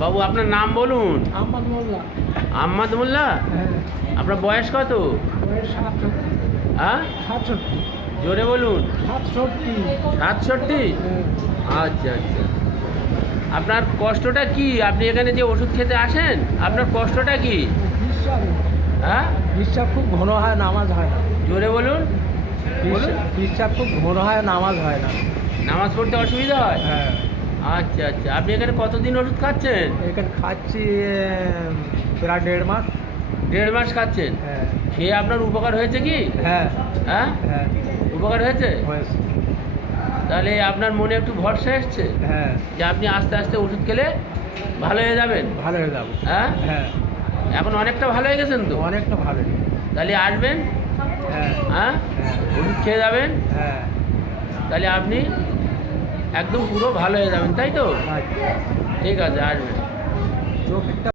বাবু আপনার নাম বলুন। আহমদ মোল্লা। আহমদ মোল্লা। হ্যাঁ। আপনার বয়স কত? বয়স 67। হ্যাঁ 67। জোরে বলুন। 67। 67। হ্যাঁ। আচ্ছা আচ্ছা, আপনার কষ্টটা কি? আপনি এখানে যে ওষুধ খেতে আসেন, আপনার কষ্টটা কি? বিশ্বাস হ্যাঁ বিশ্বাস খুব ঘন হয়, নামাজ হয় না। জোরে বলুন। বলুন। বিশ্বাস খুব ঘন হয়, নামাজ হয় না। নামাজ পড়তে অসুবিধা হয়? হ্যাঁ। আচ্ছা আচ্ছা, আপনি এখানে কতদিন ওষুধ খাচ্ছেন? এখানে খাচ্ছি প্রায় 1.5 মাস। 1.5 মাস খাচ্ছেন? হ্যাঁ। খেয়ে আপনার উপকার হয়েছে কি? হ্যাঁ। হ্যাঁ হ্যাঁ উপকার হয়েছে? হয়েছে। তাহলে আপনার মনে একটু ভরসা এসছে হ্যাঁ, যে আপনি আস্তে আস্তে ওষুধ খেলে ভালো হয়ে যাবেন? ভালো হয়ে যাবো। হ্যাঁ হ্যাঁ, এখন অনেকটা ভালো হয়ে গেছেন তো? অনেকটা ভালো। তাহলে আসবেন, হ্যাঁ। হ্যাঁ হ্যাঁ। ওষুধ খেয়ে যাবেন, হ্যাঁ। তাহলে আপনি একদম পুরো ভালো হয়ে যাবেন, তাই তো? আচ্ছা। ঠিক আছে, আসবেন। চোখটা